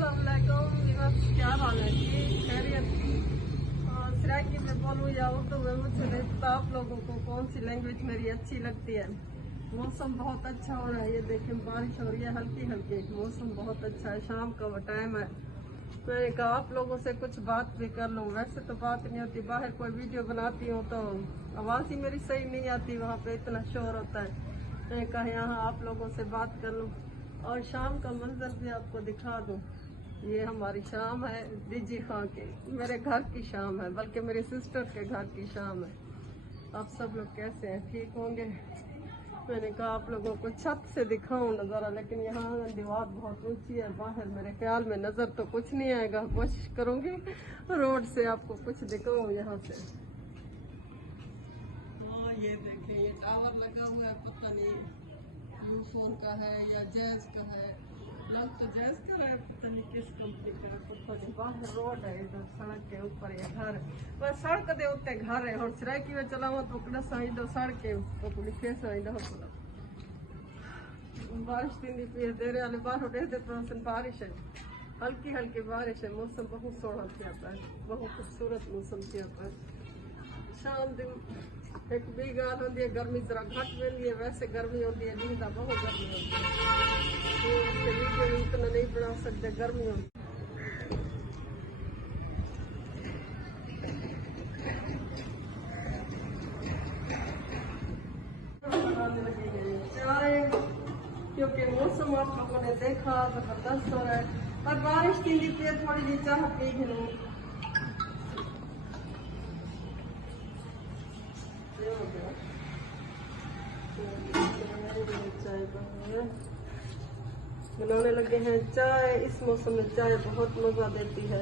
क्या हाल है जी? खैरियत की? सराइकी में बोलूँ या उर्दू में, मुझे नहीं पता आप लोगों को कौन सी लैंग्वेज मेरी अच्छी लगती है। मौसम बहुत अच्छा हो रहा है, ये देखें बारिश हो रही है हल्की हल्की, मौसम बहुत अच्छा है, शाम का टाइम है। मैंने कहा आप लोगों से कुछ बात भी कर लूँ। वैसे तो बात नहीं होती, बाहर कोई वीडियो बनाती हूँ तो आवाज़ ही मेरी सही नहीं आती, वहाँ पे इतना शोर होता है। मैंने कहा यहाँ आप लोगों से बात कर लूँ और शाम का मंजर भी आपको दिखा दूँ। ये हमारी शाम है डीजी खां की, मेरे घर की शाम है, बल्कि मेरी सिस्टर के घर की शाम है। आप सब लोग कैसे हैं? ठीक होंगे? मैंने कहा आप लोगों को छत से दिखाऊं नज़ारा, लेकिन यहाँ दीवार बहुत ऊंची है, बाहर मेरे ख्याल में नज़र तो कुछ नहीं आएगा। कोशिश करूंगी रोड से आपको कुछ दिखाऊं यहाँ से। हाँ ये देखें, ये टावर लगा हुआ है, पता नहीं यूफोन का है या जैज का है। लग तो जैज का है, पता नहीं किस कंपनी का है, पता नहीं। बाहर रोड है, इधर सड़क के ऊपर ये घर है, बस सड़क के उत्ते घर है। और सराइकी में चलाओ तो दो सड़क के ऊपर फेस बारिश दिन पे देरे वाले बाहर देते तो बारिश है, हल्की हल्की बारिश है। मौसम बहुत सोहना आता है, बहुत खूबसूरत मौसम आता है। शाम दिन एक भी गाल होती है, गर्मी जरा घट मिलती है, वैसे गर्मी होती है, दिन का बहुत गर्मी होती है, वीडियो इतना नहीं बना सकते, गर्मी होती है। चाय, क्योंकि मौसम आप लोगों ने देखा जबरदस्त हो रहा है, और बारिश की लीजिए थोड़ी सी चाह पी लूँ। चाय बनाने लगे हैं। चाय इस मौसम में चाय बहुत मजा देती है।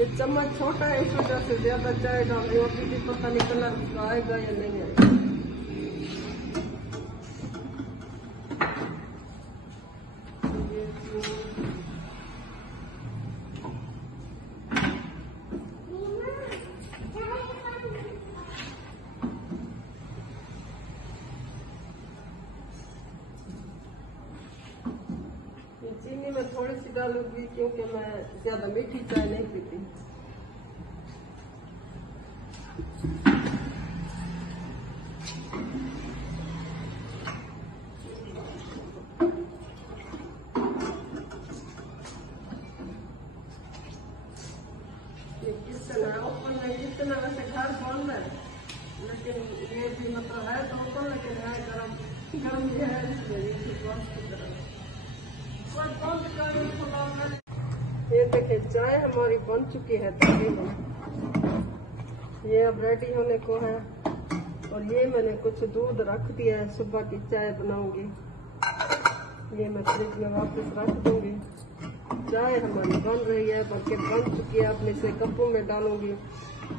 ये चम्मच छोटा है, इस वजह से ज्यादा चाय डाल रही हूँ, अभी भी पता नहीं कलर आएगा या नहीं आएगा। चीनी में थोड़ी सी डालूंगी, क्योंकि मैं ज्यादा मीठी चाय नहीं पीती। ये किचन है, ओपन में किचन है, वैसे घर बंद है, लेकिन ये भी मतलब है तो ओपन, लेकिन है गर्म गर्म ये है, इसलिए की तरह। ये देखिए चाय हमारी बन चुकी है तकरीबन, ये अब रेडी होने को है। और ये मैंने कुछ दूध रख दिया है, सुबह की चाय बनाऊंगी, ये मैं फ्रिज में वापस रख दूंगी। चाय हमारी बन रही है, बल्कि बन चुकी है, अपने से कपों में डालूंगी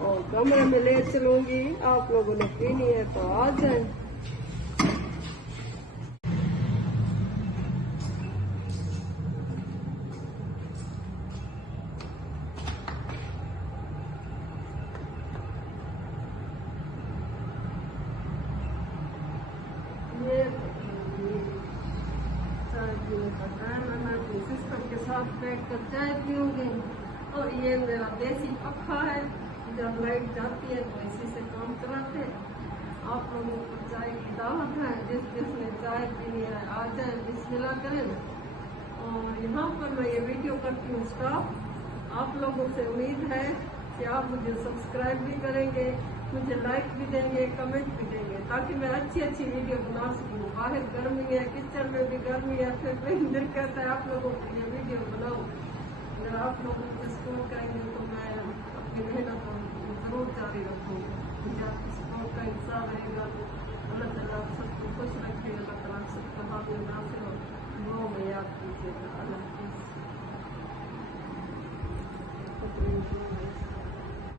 और कमरे में ले चलूंगी। आप लोगों ने पीनी है तो आ जाए। चाय पीने का टाइम है, मैं अपने सिस्टर के साथ बैठ कर चाय पीऊंगी। और ये मेरा देसी पखा है, जब लाइट जाती है तो इसी से काम कराते हैं। आप लोगों को चाय की दावत है, जिसने चाय पीनी है आ जाए, बिस्मिल्लाह करें। और यहाँ पर मैं ये वीडियो करती हूँ स्टॉप। आप लोगों से उम्मीद है कि आप मुझे सब्सक्राइब भी करेंगे, मुझे लाइक भी देंगे, कमेंट भी देंगे, ताकि मैं अच्छी अच्छी वीडियो बना सकूँ। बाहर गर्मी है, किचन में भी गर्मी है, फिर दिल कहता है आप लोगों के लिए वीडियो बनाऊँ। अगर आप लोगों को सपोर्ट करेंगे तो मैं अपनी मेहनत जरूर जारी रखूँगी। मुझे आपकी सपोर्ट का इंतजार रहेगा तो अल्लाह